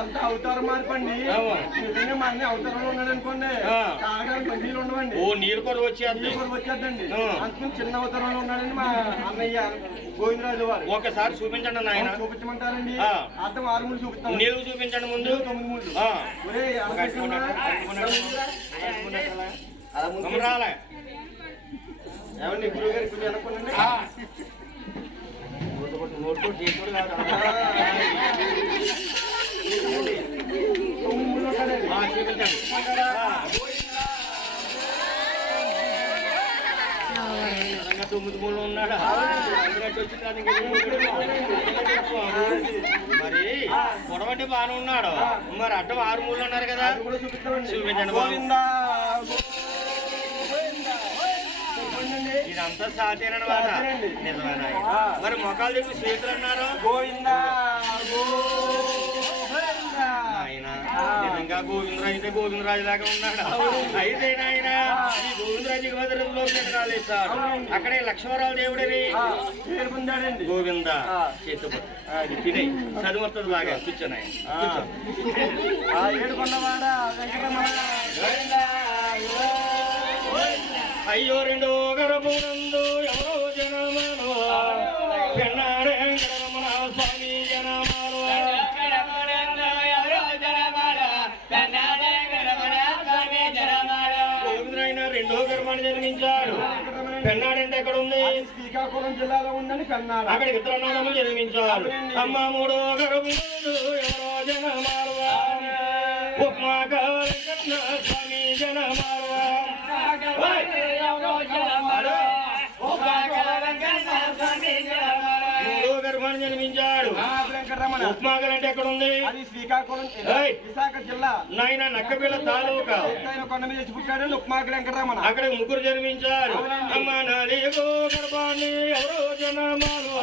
అంత అవతారం మార్పండి. నిజంగా మా అన్ని అవతారంలో ఉన్నాడు అనుకోండి, తాగడానికి నీళ్ళు ఉండవండి. ఓ నీరు కొర వచ్చేద్దండి. అందుకని చిన్న అవతారంలో ఉన్నాడండి మా అన్నయ్య గోవిందరాజు వారు. ఒకసారి చూపించండి నాయన. చూపించమంటారండి? అర్థం 6 మూడు చూపిస్తాను. నీళ్ళు చూపించండి ముందు. 9 మూడు. రాలే ఏమండి గురువు గారు ఇప్పుడు అనుకోండి. తొమ్మిది మూడు ఉన్నాడా మరి పొడవంటే బాగానే ఉన్నాడు. మరి అడ్డం 6 మూడు ఉన్నారు కదా, చూపించండి. ఇదంతా సాధ్యనమాట. నిజమేనా? మరి మొక్కలు చెప్పి చేతులు అన్నారు. గోవిందా ఆయన నిజంగా గోవిందరాజు అయితే గోవిందరాజు లాగా ఉన్నాడు. అయితే ఆయన ఈ గోవిందరాజుకి భద్రంలో రాలేస్తాడు. అక్కడే లక్ష్మణరావు దేవుడని పేరు పొందాడండి. గోవింద చేతు తినే చదువుతుంది బాగా. కూర్చొని ఏడుకొండవాడ వెంకటరమణ అయ్యో 2 గర్భమునందు ఎవరో జనమను పెన్నాడే వెంకటరమణ స్వామి జనమాలు. గోవిందరాయన 2వ గర్భాన్ని జన్మించాడు. పెన్నాడంటే ఎక్కడ ఉంది? శ్రీకాకుళం జిల్లాలో ఉందని పెన్నాడు. అక్కడ ఇతరనామలు జన్మించాడు. అమ్మ 3వ గర్భమునందు ఎవరో జనమాలు ఉప్మాక వెంకటరమణ స్వామి జనమాలు. గర్భాన్ని జన్మించాడు. ఉప్మాగల్ అంటే ఎక్కడ ఉంది? అది శ్రీకాకుళం విశాఖ జిల్లా. నాయన నక్కపిల్ల తాలూకా కొండ మీద తెచ్చి పుట్టాడు ఉప్మాగల్ వెంకటరమణ. అక్కడ 3 జన్మించారు. అమ్మ నాలుగో గర్భాన్ని ఎవరో జనమాలు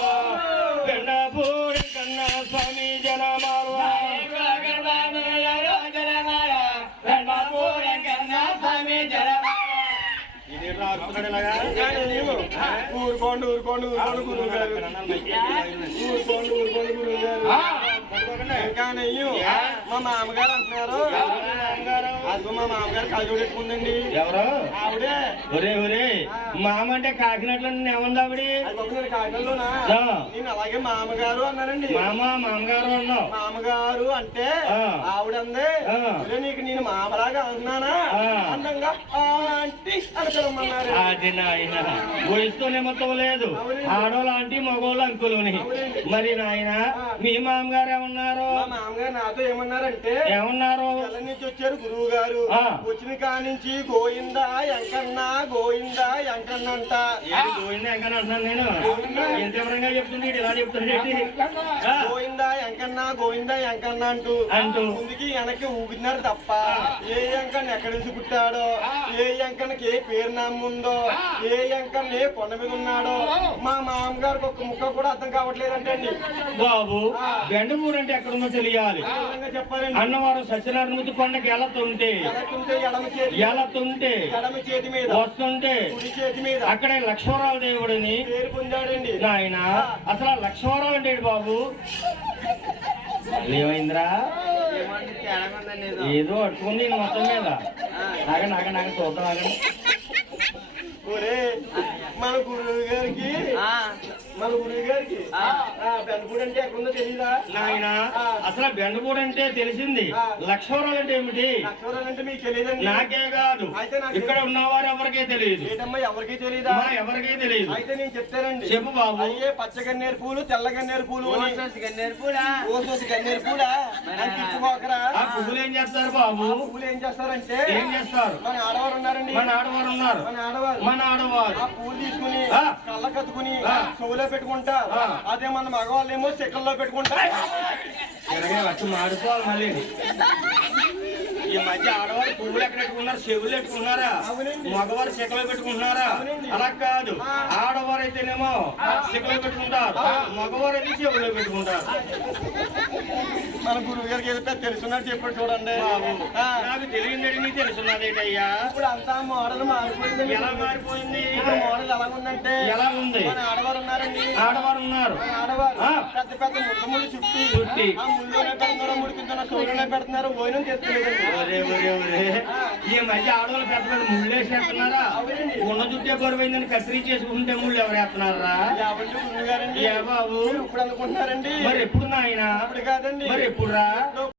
పెండాపూడి కన్నా స్వామి జనమాలు. ఊరుకోండి ఊరుకోండి ఊరుకోండి గురువు గారు. ఊరుకోండి ఊరుకోండి గురువు గారు. ఇంకా నెయ్యి మా మామగారు అంటున్నారు. అదిగో మా మామగారు కాజు పెట్టుకుందండి. ఎవరు? ఆవిడే. ఒరే ఒరే మామ అంటే కాకినాడలో ఏముంది ఆవిడ? కాకినాడలోనా? నేను అలాగే మామగారు అన్నానండి. మామగారు అన్నావు. మామగారు అంటే ఆవిడందే నీకు నేను మామలాగా అన్నానా అందంగా ఆంటీ అనమన్నారు. అది నాయన వయసుతోనే మొత్తం లేదు. ఆడోళ్ళు ఆంటీ మగోళ్ళు అంకులుని. మరి నాయన మీ మామగారు ఏమన్నారు? మా మామగారు నాతో ఏమన్నారంటే ఏమన్నారు? నుంచి వచ్చారు గురువు గారు. వచ్చిన కానించి గోయిందా ఎంకన్న గోయిందా ఎంకన్న అంట. గోయిందా ఎంకన్న అంటున్నాను నేను. ఎంత వివరంగా చెప్తుంది ఇలా చెప్తుంది. గోయిందా ఎంకన్న గోయిందా ఎంకన్న అంటూ ముందుకి వెనక్కి ఊపినారు తప్ప ఏ ఎంకన్న ఎక్కడి నుంచి పుట్టాడో, ఏ ఎంకన్నకి ఏ పేరు నాముందో, ఏ ఎంకన్న ఏ కొండ మీద ఉన్నాడో మా మామగారికి ఒక్క ముక్క కూడా అర్థం కావట్లేదంటండి. బాబు బెండమూరు అంటే ఎక్కడుందో తెలియాలి. చెప్పాలండి. అన్నవరం సత్యనారాయణ కొండకి ఎలతుంటే ఎడమ చేతి మీద వస్తుంటే కుడి చేతి మీద అక్కడే లక్ష్మణరావు దేవుడిని పేరు పొందాడండి. నాయన అసలు లక్ష్మణరావు అంటే బాబు ఏమైందిరా? ఏదో అట్టుకుంది మొత్తం మీద. నాగ చూద్దాం ఆగండి. మన గురువు గారికి బెండపూడి అంటే ఎక్కడుందో తెలీదా నాయన? అసలు బెండపూడి అంటే తెలిసింది. లక్ష్మణరావు అంటే ఏమిటి? లక్ష్మణరావు అంటే మీకు తెలియదండి. నాకే కాదు ఇక్కడ ఉన్నవారు ఎవరికే తెలియదు. ఏంటమ్మా ఎవరికి తెలియదా? ఎవరికే తెలియదు. అయితే నేను చెప్తానండి. చెప్పు బాబు. అయ్యే పచ్చ గన్నేరు పూలు తెల్ల గన్నేరు పూలు గన్నేరు పూలా తిప్పుకోకరా. ఆ పువ్వులు ఏం చేస్తారు బాబు? పువ్వులు ఏం చేస్తారంటే ఏం చేస్తారు? మన ఆడవారు ఉన్నారండి. మన ఆడవారు ఆ పూలు తీసుకుని కళ్ళ కత్తుకుని చెవులో పెట్టుకుంటా. అదే మన మగవాళ్ళేమో చెక్కల్లో పెట్టుకుంటా. వచ్చి మాడుకోవాలి మళ్ళీ. ఈ మధ్య ఆడవారు పువ్వులు ఎక్కడ పెట్టుకున్నారు? చెవులు పెట్టుకున్నారా? మగవారు చెక్కలో పెట్టుకుంటున్నారా? అలా కాదు. ఆడవారు అయితేనేమో చెక్కలో పెట్టుకుంటారు, మగవారు అయితే చెవులో పెట్టుకుంటారు. మన గురువు గారికి ఏదో పెద్ద తెలుసున్నట్టు చెప్పాడు చూడండి. బాబు, ఆ, నాకు తెలియదు నీకు తెలుసున్నదేటయ్యా? ఇప్పుడు అంతా మోడల్ మారిపోయింది. ఎలా మారిపోయింది? ఇప్పుడు మోడల్ ఎలా ఉందంటే ఎలా ఉంది? మన ఆడవారు ఉన్నారండి, ఆడవారు ఉన్నారు. మన ఆడవారు ఆ. పెద్ద పెద్ద ముళ్ళు చుట్టి చుట్టి. ఆ ముళ్ళునే పెడుతున్నారు, ముడికింటున్నారు, సోలునే పెడుతున్నారు, ఓయినం తెచ్చలేదండి. ఒరే ఒరే ఒరే, ఈ మధ్య ఆడవాళ్ళు పెద్ద పెద్ద ముళ్ళు వేసేస్తున్నారా? ఉన్న చుట్టే గొడవైందని కత్తిరీ చేసుకుంటే ముళ్ళు ఎవరు వేస్తున్నారా? ఎవరి గురువు గారండి ఏ బాబు, ఇప్పుడు అనుకుంటున్నారండి, మరి ఎప్పుడు నాయన? ఇప్పుడు కాదండి, మరి ఎప్పుడు రా?